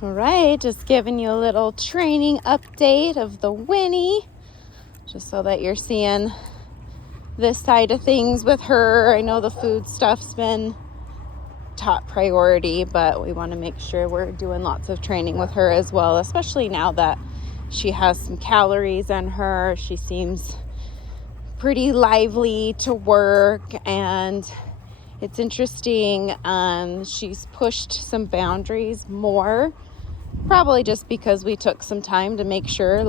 All right, just giving you a little training update of the Winnie, just so that you're seeing this side of things with her. I know the food stuff's been top priority, but we want to make sure we're doing lots of training with her as well, especially now that she has some calories in her. She seems pretty lively to work, and it's interesting. She's pushed some boundaries more, probably just because we took some time to make sure,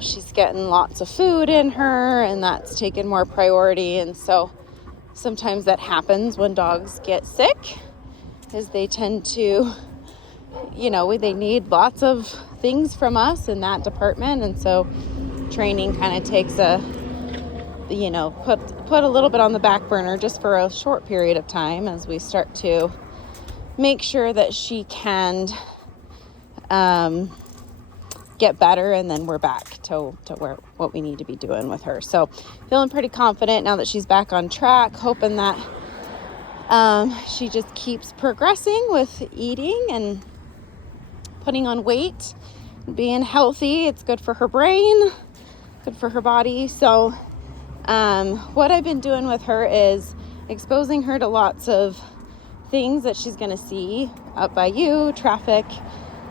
she's getting lots of food in her, and that's taken more priority. And so sometimes that happens when dogs get sick, is they tend to, they need lots of things from us in that department. And so training kind of takes put a little bit on the back burner just for a short period of time as we start to make sure that she can get better, and then we're back to what we need to be doing with her. So feeling pretty confident now that she's back on track, hoping that she just keeps progressing with eating and putting on weight, being healthy. It's good for her brain, good for her body. So what I've been doing with her is exposing her to lots of things that she's going to see out by you, traffic,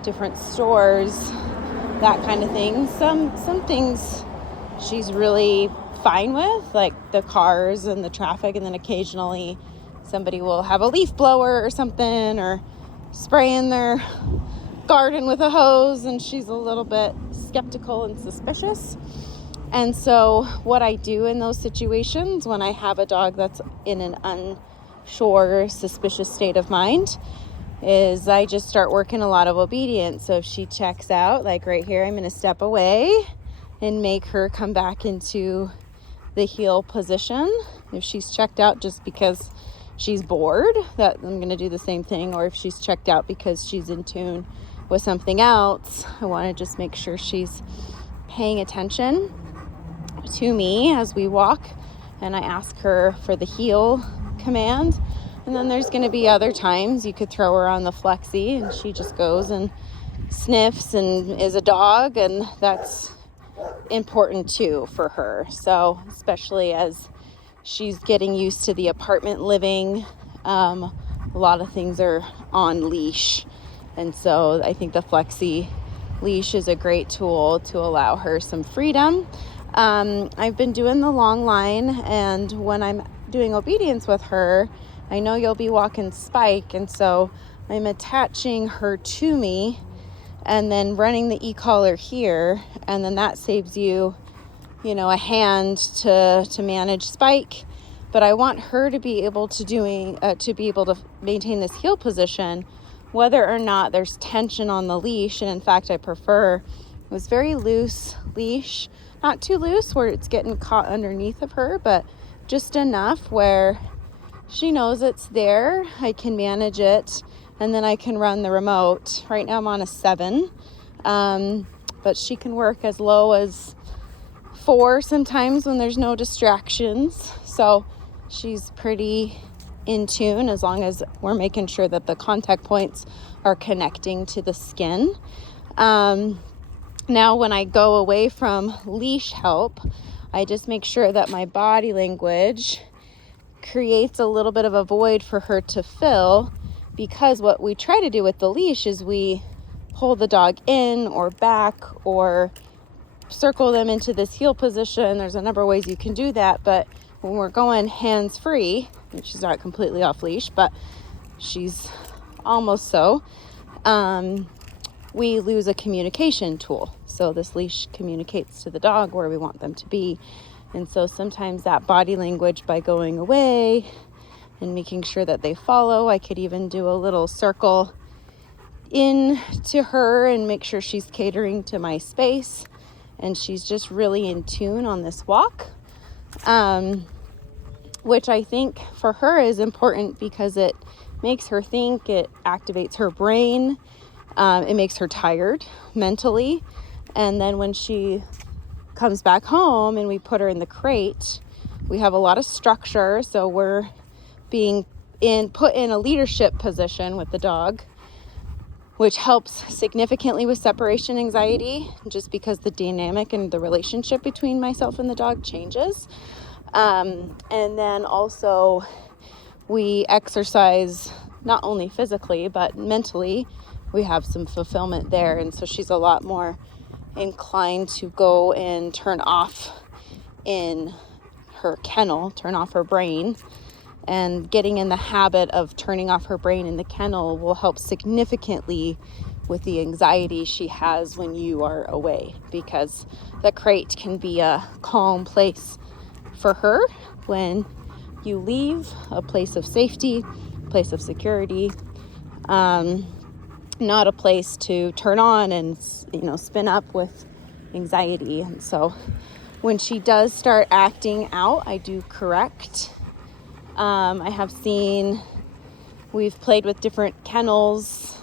different stores, that kind of thing. Some things she's really fine with, like the cars and the traffic, and then occasionally somebody will have a leaf blower or something, or spraying their garden with a hose, and she's a little bit skeptical and suspicious. And so what I do in those situations when I have a dog that's in an unsure, suspicious state of mind is I just start working a lot of obedience. So if she checks out, like right here, I'm going to step away and make her come back into the heel position. If she's checked out just because she's bored, that I'm going to do the same thing. Or if she's checked out because she's in tune with something else, I want to just make sure she's paying attention to me as we walk, and I ask her for the heel command. And then there's going to be other times you could throw her on the flexi and she just goes and sniffs and is a dog, and that's important too for her. So especially as she's getting used to the apartment living, a lot of things are on leash, and so I think the flexi leash is a great tool to allow her some freedom. I've been doing the long line, and when I'm doing obedience with her, I know you'll be walking Spike, and so I'm attaching her to me and then running the e-collar here, and then that saves you, a hand to manage Spike. But I want her to be able to maintain this heel position, whether or not there's tension on the leash. And in fact, I prefer it was very loose leash. Not too loose where it's getting caught underneath of her, but just enough where she knows it's there. I can manage it, and then I can run the remote. Right now I'm on a 7, but she can work as low as 4 sometimes when there's no distractions. So she's pretty in tune as long as we're making sure that the contact points are connecting to the skin. Now, when I go away from leash help, I just make sure that my body language creates a little bit of a void for her to fill, because what we try to do with the leash is we pull the dog in or back or circle them into this heel position. There's a number of ways you can do that, but when we're going hands-free, and she's not completely off leash, but she's almost so, we lose a communication tool. So this leash communicates to the dog where we want them to be. And so sometimes that body language, by going away and making sure that they follow, I could even do a little circle in to her and make sure she's catering to my space and she's just really in tune on this walk, which I think for her is important because it makes her think, it activates her brain. It makes her tired mentally. And then when she comes back home and we put her in the crate, we have a lot of structure. So we're being put in a leadership position with the dog which helps significantly with separation anxiety, just because the dynamic and the relationship between myself and the dog changes. And then also we exercise not only physically, but mentally. We have some fulfillment there. And so she's a lot more inclined to go and turn off in her kennel, turn off her brain. And getting in the habit of turning off her brain in the kennel will help significantly with the anxiety she has when you are away, because the crate can be a calm place for her when you leave, a place of safety, place of security, not a place to turn on and, spin up with anxiety. And so when she does start acting out, I do correct. I have seen, we've played with different kennels.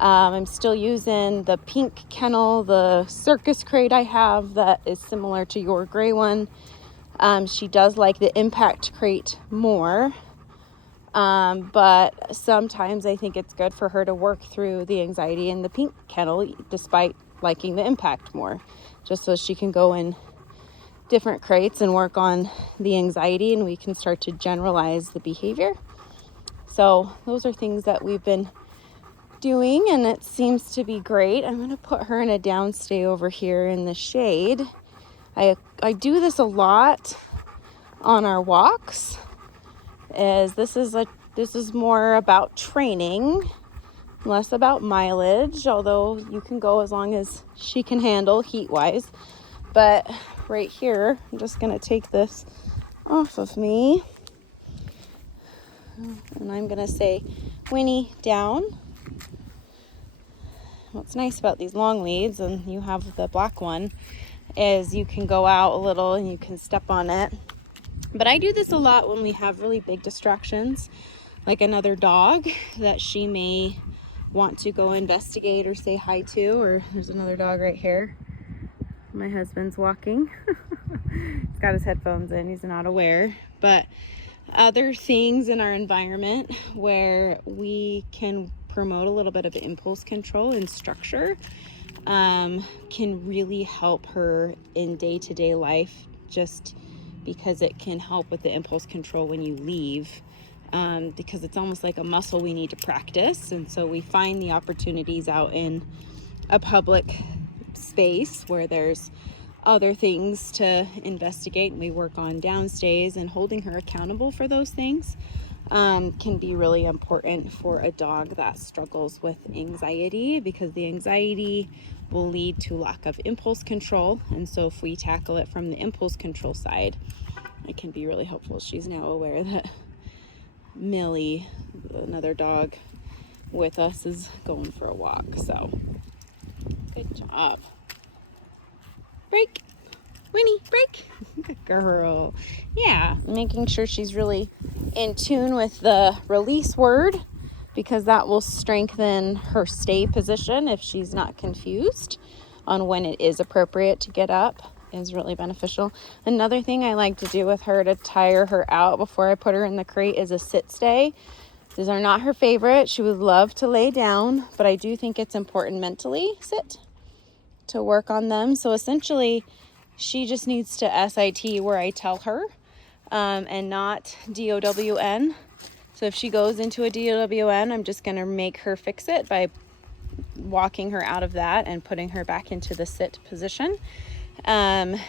I'm still using the pink kennel, the circus crate I have that is similar to your gray one. She does like the impact crate more. But sometimes I think it's good for her to work through the anxiety in the pink kennel, despite liking the impact more, just so she can go in different crates and work on the anxiety, and we can start to generalize the behavior. So those are things that we've been doing, and it seems to be great. I'm going to put her in a downstay over here in the shade. I do this a lot on our walks, as this is more about training, less about mileage, although you can go as long as she can handle heat wise. But right here, I'm just going to take this off of me, and I'm going to say, Winnie, down. What's nice about these long leads, and you have the black one, is you can go out a little and you can step on it. But I do this a lot when we have really big distractions, like another dog that she may want to go investigate or say hi to, or there's another dog right here. My husband's walking. He's got his headphones in, he's not aware. But other things in our environment where we can promote a little bit of impulse control and structure can really help her in day-to-day life, just because it can help with the impulse control when you leave, because it's almost like a muscle we need to practice. And so we find the opportunities out in a public space where there's other things to investigate, and we work on downstays, and holding her accountable for those things can be really important for a dog that struggles with anxiety, because the anxiety will lead to lack of impulse control. And so if we tackle it from the impulse control side, it can be really helpful. She's now aware that Millie, another dog with us, is going for a walk. So good job. Break. Winnie, break. Good girl. Yeah, making sure she's really in tune with the release word, because that will strengthen her stay position if she's not confused on when it is appropriate to get up, is really beneficial. Another thing I like to do with her to tire her out before I put her in the crate is a sit stay. These are not her favorite. She would love to lay down, but I do think it's important mentally to work on them. So essentially, she just needs to SIT where I tell her, and not DOWN. So if she goes into a DOWN, I'm just going to make her fix it by walking her out of that and putting her back into the sit position. And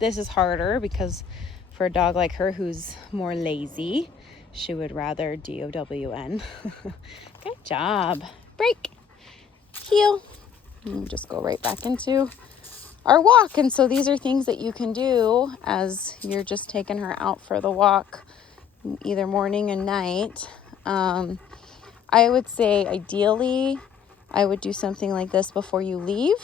this is harder because for a dog like her who's more lazy, she would rather DOWN. Good job. Break. Heel. And just go right back into our walk. And so these are things that you can do as you're just taking her out for the walk, either morning and night. I would say ideally I would do something like this before you leave.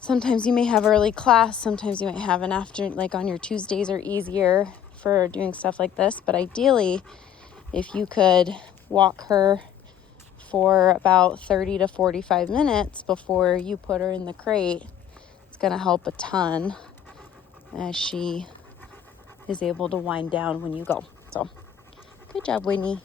Sometimes you may have early class, sometimes you might have an afternoon, like on your Tuesdays are easier for doing stuff like this. But ideally, if you could walk her for about 30 to 45 minutes before you put her in the crate, it's going to help a ton as she is able to wind down when you go. So good job, Winnie.